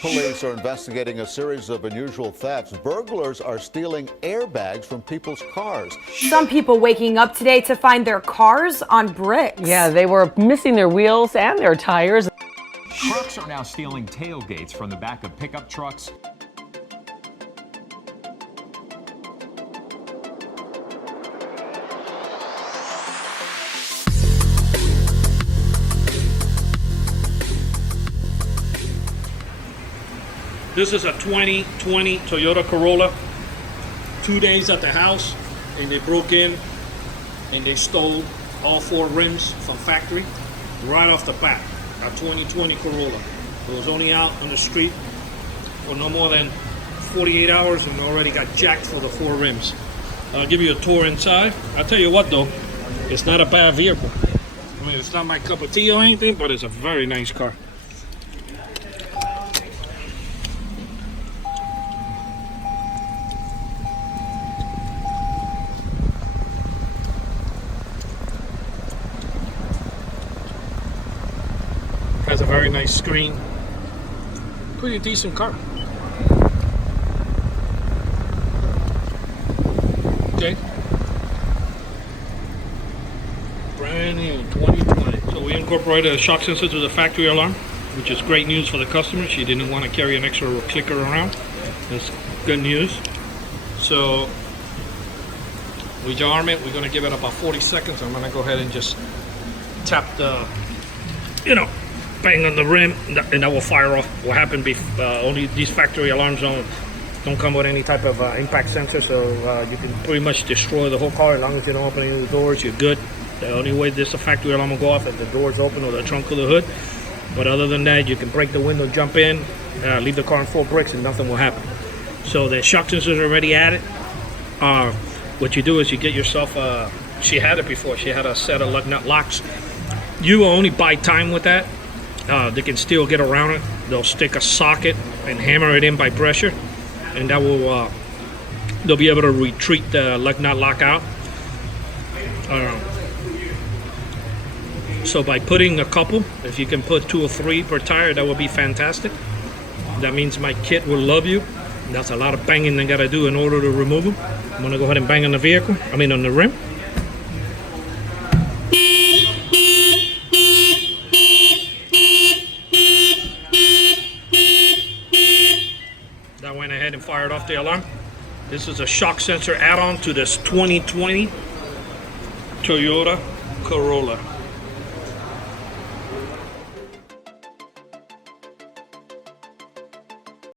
Police are investigating a series of unusual thefts. Burglars are stealing airbags from people's cars. Some people waking up today to find their cars on bricks. Yeah, they were missing their wheels and their tires. Trucks are now stealing tailgates from the back of pickup trucks. This is a 2020 Toyota Corolla. 2 days at the house, and they broke in and they stole all 4 rims from factory right off the bat. A 2020 Corolla. It was only out on the street for no more than 48 hours and already got jacked for the 4 rims. I'll give you a tour inside. I'll tell you what though, it's not a bad vehicle. I mean, it's not my cup of tea or anything, but it's a very nice car. Has a very nice screen. Pretty decent car. Okay. Brand new 2020. So we incorporated a shock sensor to the factory alarm, which is great news for the customer. She didn't want to carry an extra clicker around. That's good news. So we arm it. We're going to give it about 40 seconds. I'm going to go ahead and just tap the, bang on the rim, and that will fire off. What happened? Only these factory alarms don't come with any type of impact sensor, so you can pretty much destroy the whole car as long as you don't open any of the doors. You're good. The only way this factory alarm will go off if the door's open or the trunk or the hood. But other than that, you can break the window, jump in, leave the car in 4 bricks, and nothing will happen. So the shock sensors are already added. What you do is you get yourself. She had it before. She had a set of lug nut locks. You will only buy time with that. They can still get around it. They'll stick a socket and hammer it in by pressure, and that will they'll be able to retreat the lug nut lock out. So by putting a couple, if you can put 2 or 3 per tire, that would be fantastic. That means my kit will love you. That's a lot of banging they gotta do in order to remove them. I'm gonna go ahead and bang on the vehicle. I mean on the rim. That went ahead and fired off the alarm. This is a shock sensor add-on to this 2020 Toyota Corolla.